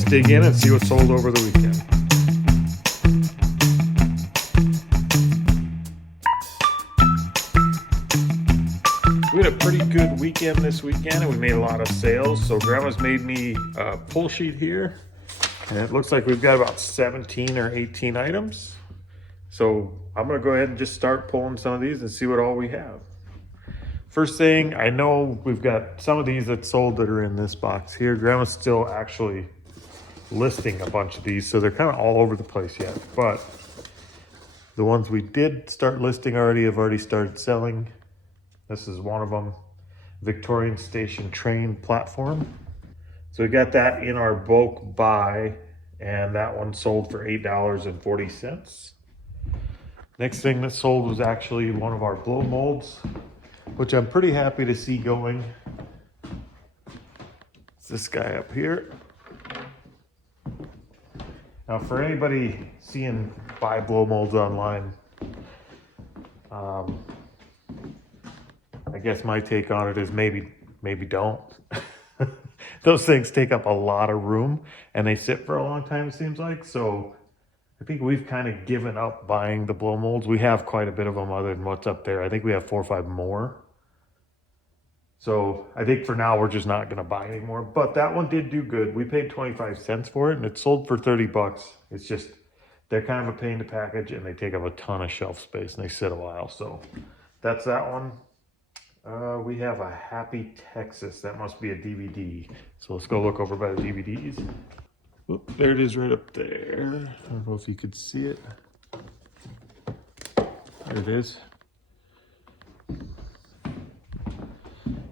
let's dig in and see what sold over the weekend. We had a pretty good weekend this weekend, and we made a lot of sales. So Grandma's made me a pull sheet here, and it looks like we've got about 17 or 18 items. So I'm gonna go ahead and just start pulling some of these and see what all we have. First thing, I know we've got some of these that sold that are in this box here. Grandma's still actually listing a bunch of these, so they're kind of all over the place yet. But the ones we did start listing already have already started selling. This is one of them, Victorian Station train platform. So we got that in our bulk buy, and that one sold for $8.40. Next thing that sold was actually one of our blow molds, which I'm pretty happy to see going. It's this guy up here. Now for anybody seeing buy blow molds online, I guess my take on it is maybe don't. Those things take up a lot of room and they sit for a long time, it seems like. So I think we've kind of given up buying the blow molds. We have quite a bit of them other than what's up there. I think we have 4 or 5 more. So I think for now we're just not gonna buy anymore. But that one did do good. We paid 25 cents for it and it sold for 30 bucks. It's just, they're kind of a pain to package and they take up a ton of shelf space and they sit a while. So that's that one. We have a Happy Texas. That must be a DVD. So let's go look over by the DVDs. Oop, there it is right up there. I don't know if you could see it. There it is.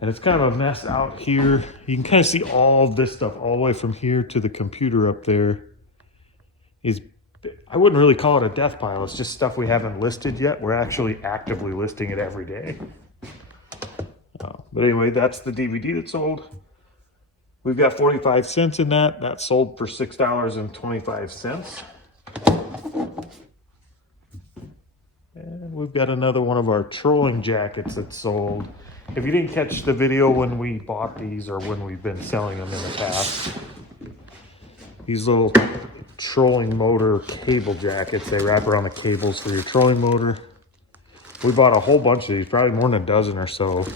And it's kind of a mess out here. You can kind of see all of this stuff all the way from here to the computer up there. I wouldn't really call it a death pile. It's just stuff we haven't listed yet. We're actually actively listing it every day. But anyway, that's the DVD that sold. We've got 45 cents in that. That sold for $6.25. And we've got another one of our trolling jackets that sold. If you didn't catch the video when we bought these or when we've been selling them in the past, these little trolling motor cable jackets, they wrap around the cables for your trolling motor. We bought a whole bunch of these, probably more than a dozen or so,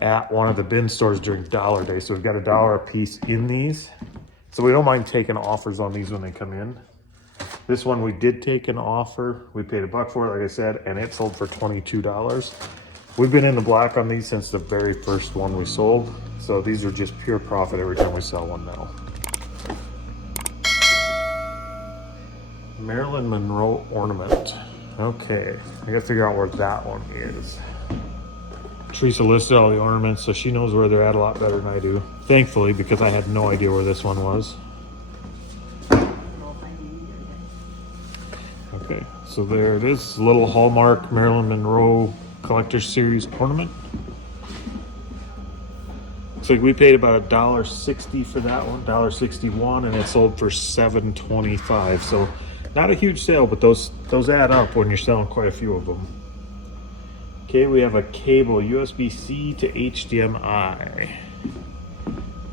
at one of the bin stores during Dollar Day. So we've got $1 a piece in these. So we don't mind taking offers on these when they come in. This one we did take an offer. We paid $1 for it, like I said, and it sold for $22. We've been in the black on these since the very first one we sold. So these are just pure profit every time we sell one now. Marilyn Monroe ornament. Okay, I gotta figure out where that one is. Teresa listed all the ornaments, so she knows where they're at a lot better than I do. Thankfully, because I had no idea where this one was. Okay, so there it is. Little Hallmark Marilyn Monroe Collector's Series ornament. Looks like we paid about $1.60 for that one, $1.61, and it sold for $7.25. So not a huge sale, but those add up when you're selling quite a few of them. Okay, we have a cable, USB-C to HDMI.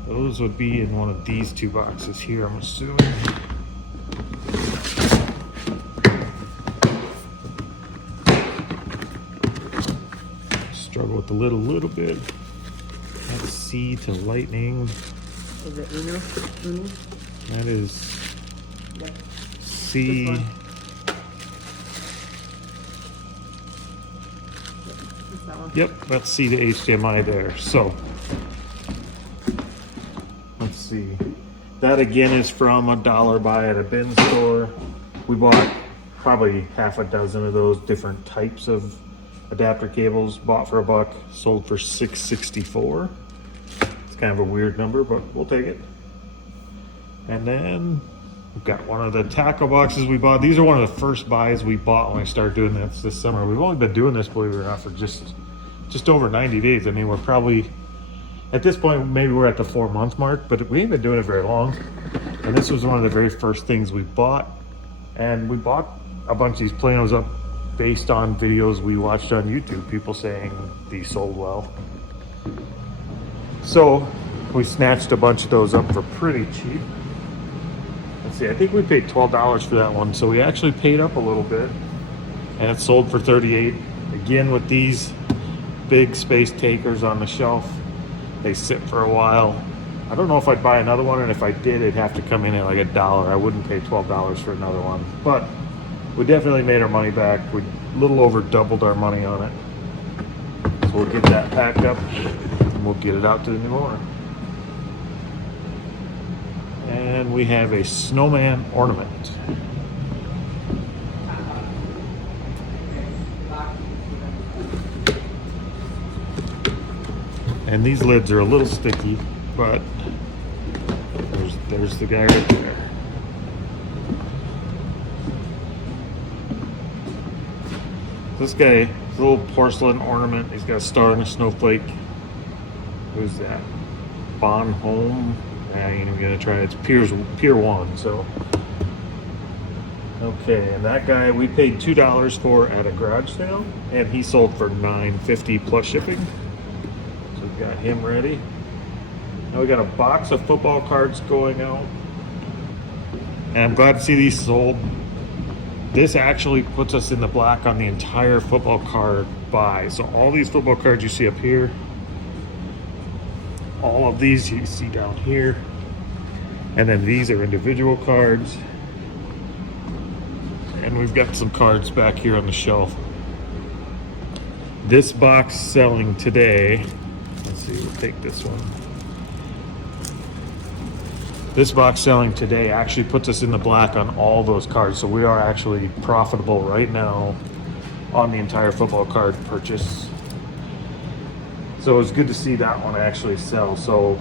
Those would be in one of these 2 boxes here, I'm assuming. Struggle with the lid a little bit. That's C to Lightning. Is it Uno? That is C. Yep, that's C to HDMI there. So let's see. That again is from $1 buy at a bin store. We bought probably half a dozen of those different types of adapter cables. Bought for $1, sold for $6.64. It's kind of a weird number, but we'll take it. And then we've got one of the tackle boxes we bought. These are one of the first buys we bought when I started doing this summer. We've only been doing this, believe it or not, for just over 90 days. I mean, we're probably, at this point, maybe we're at the 4-month mark, but we ain't been doing it very long. And this was one of the very first things we bought. And we bought a bunch of these Planos up based on videos we watched on YouTube, people saying these sold well. So we snatched a bunch of those up for pretty cheap. Let's see, I think we paid $12 for that one, so we actually paid up a little bit, and it sold for $38. Again, with these big space takers on the shelf, they sit for a while. I don't know if I'd buy another one, and if I did, it'd have to come in at like $1. I wouldn't pay $12 for another one, but we definitely made our money back. We a little over doubled our money on it. So we'll get that packed up, and we'll get it out to the new owner. And we have a snowman ornament. And these lids are a little sticky, but there's the guy right there. This guy, a little porcelain ornament. He's got a star and a snowflake. Who's that? Bon Home. I ain't even gonna try it. It's Pier 1, so. Okay, and that guy we paid $2 for at a garage sale, and he sold for $9.50 plus shipping. So we've got him ready. Now we got a box of football cards going out. And I'm glad to see these sold. This actually puts us in the black on the entire football card buy. So all these football cards you see up here, all of these you see down here, and then these are individual cards. And we've got some cards back here on the shelf. This box selling today, let's see, we'll take this one. This box selling today actually puts us in the black on all those cards. So we are actually profitable right now on the entire football card purchase. So it's good to see that one actually sell. So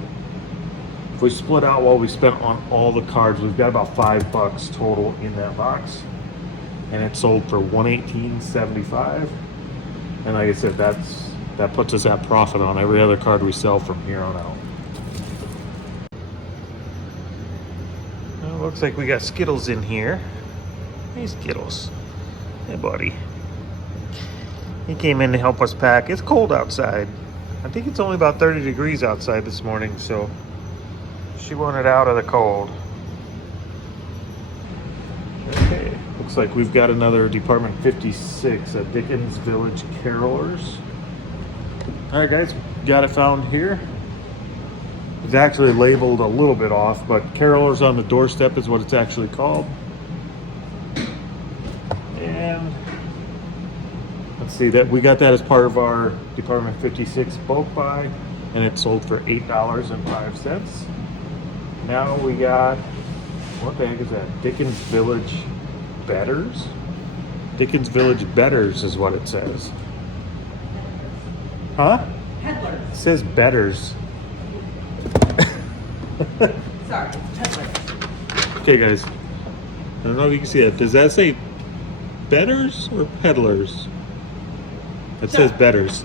if we split out what we spent on all the cards, we've got about $5 total in that box. And it sold for $118.75. And like I said, that puts us at profit on every other card we sell from here on out. Looks like we got Skittles in here. Hey, Skittles. Hey, buddy. He came in to help us pack. It's cold outside. I think it's only about 30 degrees outside this morning, so she wanted out of the cold. Okay, looks like we've got another Department 56 at Dickens Village Carolers. All right, guys, got it found here. It's actually labeled a little bit off, but Carolers on the Doorstep is what it's actually called. And let's see, that we got that as part of our Department 56 bulk buy, and it sold for $8.05. Now we got, what the heck is that? Dickens Village Betters? Dickens Village Betters is what it says. Huh? Peddlers. It says Betters. Sorry, peddlers. Okay, guys. I don't know if you can see it. Does that say betters or peddlers? It says betters.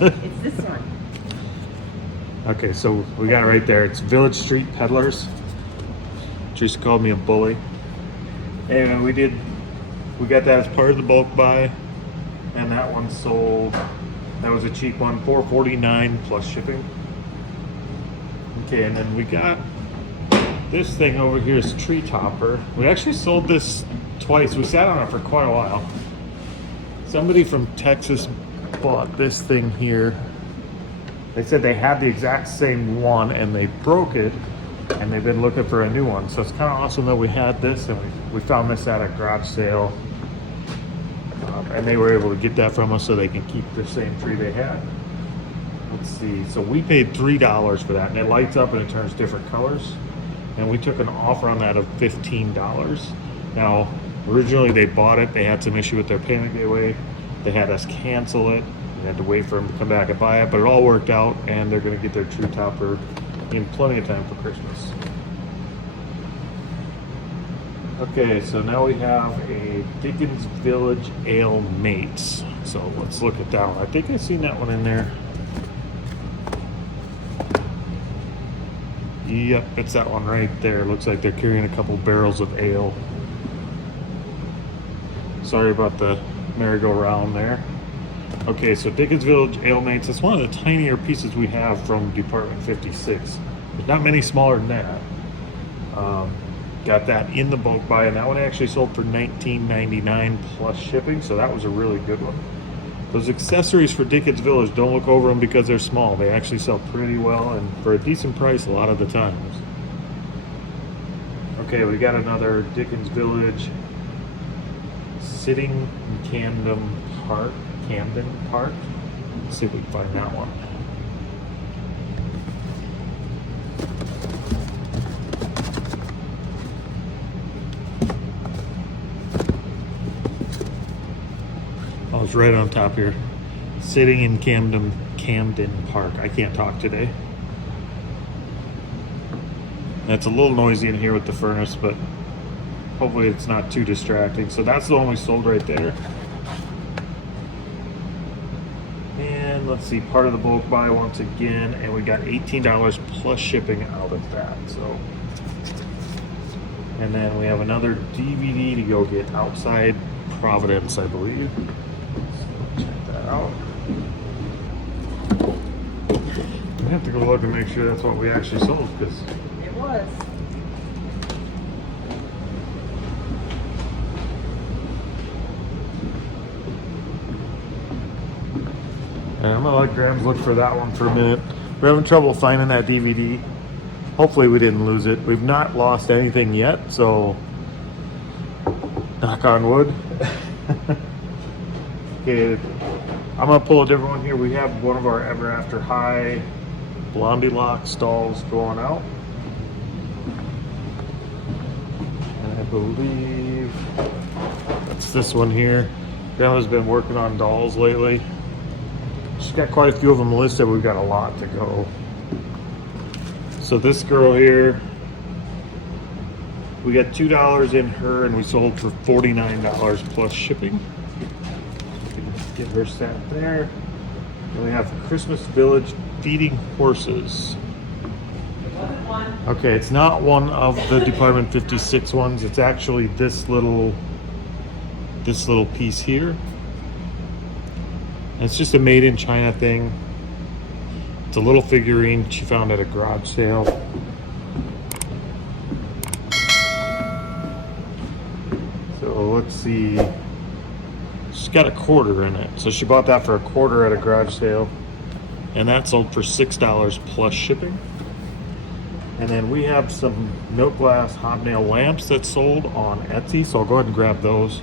It's this one. Okay, so we got it right there. It's Village Street Peddlers. Just called me a bully. And we got that as part of the bulk buy. And that one sold, that was a cheap one, $4.49 plus shipping. Okay, and then we got this thing over here is Tree Topper. We actually sold this twice. We sat on it for quite a while. Somebody from Texas bought this thing here. They said they had the exact same one and they broke it, and they've been looking for a new one. So it's kind of awesome that we had this, and we found this at a garage sale. And they were able to get that from us so they can keep the same tree they had. Let's see, so we paid $3 for that, and it lights up and it turns different colors. And we took an offer on that of $15. Now, originally they bought it, they had some issue with their payment gateway. They had us cancel it. We had to wait for them to come back and buy it, but it all worked out, and they're gonna get their tree topper in plenty of time for Christmas. Okay, so now we have a Dickens Village Ale Mates. So let's look at that one. I think I've seen that one in there. Yep, it's that one right there. Looks like they're carrying a couple barrels of ale. Sorry about the merry-go-round there. Okay, so Dickens Village Ale Mates. It's one of the tinier pieces we have from Department 56. There's not many smaller than that. Got that in the bulk buy, and that one actually sold for $19.99 plus shipping, so that was a really good one. Those accessories for Dickens Village, don't look over them because they're small. They actually sell pretty well and for a decent price a lot of the times. Okay, we got another Dickens Village sitting in Camden Park. Let's see if we can find that one. Oh, it's right on top here. Sitting in Camden Park. I can't talk today. It's a little noisy in here with the furnace, but hopefully it's not too distracting. So that's the one we sold right there. And let's see, part of the bulk buy once again, and we got $18 plus shipping out of that. So, and then we have another DVD to go get outside Providence, I believe. So check that out. I have to go look and make sure that's what we actually sold, because It was. and I'm gonna let Grams look for that one for a minute. We're having trouble finding that DVD. Hopefully we didn't lose it. We've not lost anything yet, so knock on wood. Okay, I'm gonna pull a different one here. We have one of our Ever After High Blondie Lock stalls going out. And I believe that's this one here. Grandma's been working on dolls lately. She's got quite a few of them listed. We've got a lot to go. So this girl here, we got $2 in her and we sold for $49 plus shipping. Get her sat there. And we have Christmas Village feeding horses. It wasn't one. Okay, it's not one of the Department 56 ones. It's actually this little piece here. And it's just a made in China thing. It's a little figurine she found at a garage sale. So let's see. She's got a quarter in it. So she bought that for a quarter at a garage sale. And that sold for $6 plus shipping. And then we have some milk glass hobnail lamps that sold on Etsy. So I'll go ahead and grab those.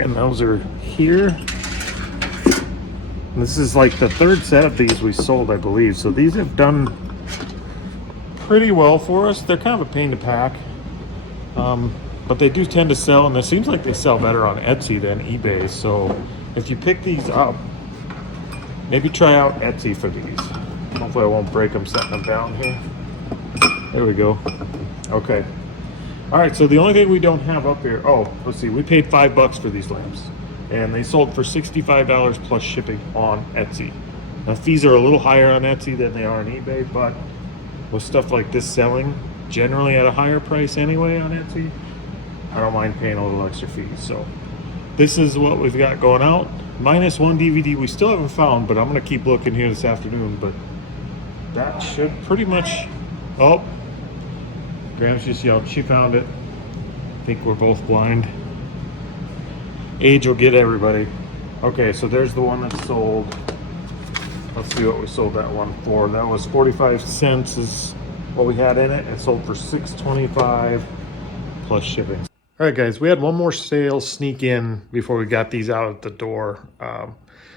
And those are here. This is like the third set of these we sold, I believe. So these have done pretty well for us. They're kind of a pain to pack. But they do tend to sell, and it seems like they sell better on Etsy than eBay. So if you pick these up, maybe try out Etsy for these. Hopefully I won't break them setting them down here. There we go. Okay. All right, so the only thing we don't have up here, oh, let's see, we paid $5 for these lamps. And they sold for $65 plus shipping on Etsy. Now fees are a little higher on Etsy than they are on eBay, but with stuff like this selling generally at a higher price anyway on Etsy, I don't mind paying a little extra fees. So this is what we've got going out. Minus one DVD we still haven't found, but I'm gonna keep looking here this afternoon. But that should pretty much, oh, Grams just yelled, she found it. I think we're both blind. Age will get everybody. Okay, so there's the one that sold. Let's see what we sold that one for. That was 45 cents is what we had in it. It sold for $6.25 plus shipping. All right, guys, we had one more sale sneak in before we got these out at the door.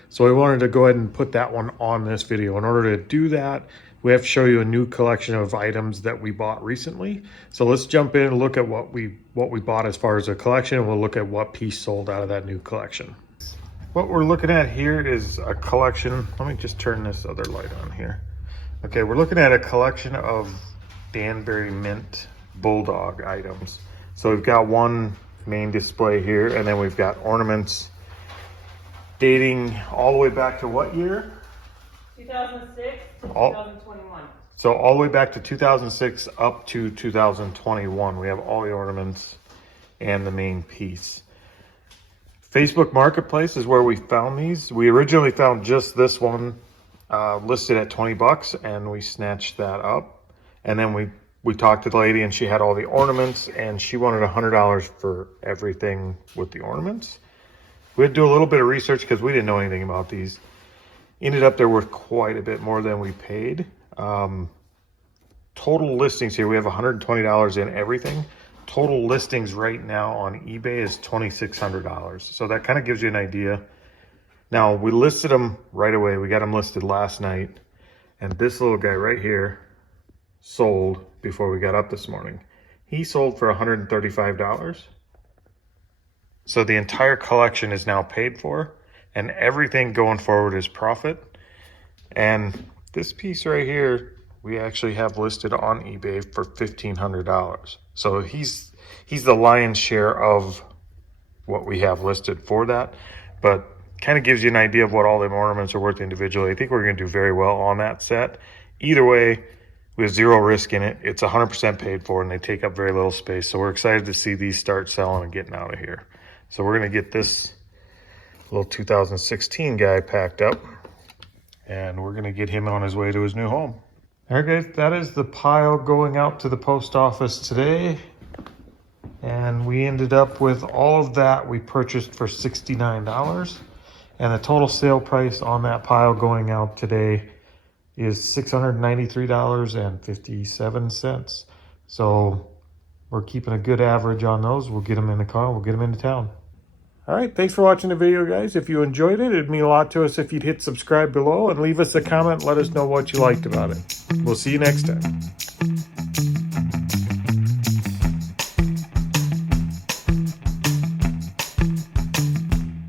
So we wanted to go ahead and put that one on this video. In order to do that, we have to show you a new collection of items that we bought recently. So let's jump in and look at what we bought as far as a collection, and we'll look at what piece sold out of that new collection. What we're looking at here is a collection. Let me just turn this other light on here. Okay, we're looking at a collection of Danbury Mint Bulldog items. So we've got one main display here, and then we've got ornaments dating all the way back to what year? 2006 to 2021. So all the way back to 2006 up to 2021. We have all the ornaments and the main piece. Facebook Marketplace is where we found these. We originally found just this one listed at $20, and we snatched that up. And then we we talked to the lady and she had all the ornaments and she wanted $100 for everything with the ornaments. We had to do a little bit of research because we didn't know anything about these. Ended up they're worth quite a bit more than we paid. Total listings here, we have $120 in everything. Total listings right now on eBay is $2,600. So that kind of gives you an idea. Now we listed them right away. We got them listed last night. And this little guy right here sold before we got up this morning. He sold for $135. So the entire collection is now paid for and everything going forward is profit. And this piece right here, we actually have listed on eBay for $1,500. So he's the lion's share of what we have listed for that, but kind of gives you an idea of what all the ornaments are worth individually. I think we're going to do very well on that set. Either way, we have zero risk in it. It's 100% paid for and they take up very little space. So we're excited to see these start selling and getting out of here. So we're going to get this little 2016 guy packed up and we're going to get him on his way to his new home. All right, guys, that is the pile going out to the post office today. And we ended up with all of that we purchased for $69. And the total sale price on that pile going out today is $693.57. So we're keeping a good average on those. We'll get them in the car. We'll get them into town. All right, thanks for watching the video, guys. If you enjoyed it, it'd mean a lot to us if you'd hit subscribe below and leave us a comment. Let us know what you liked about it. We'll see you next time.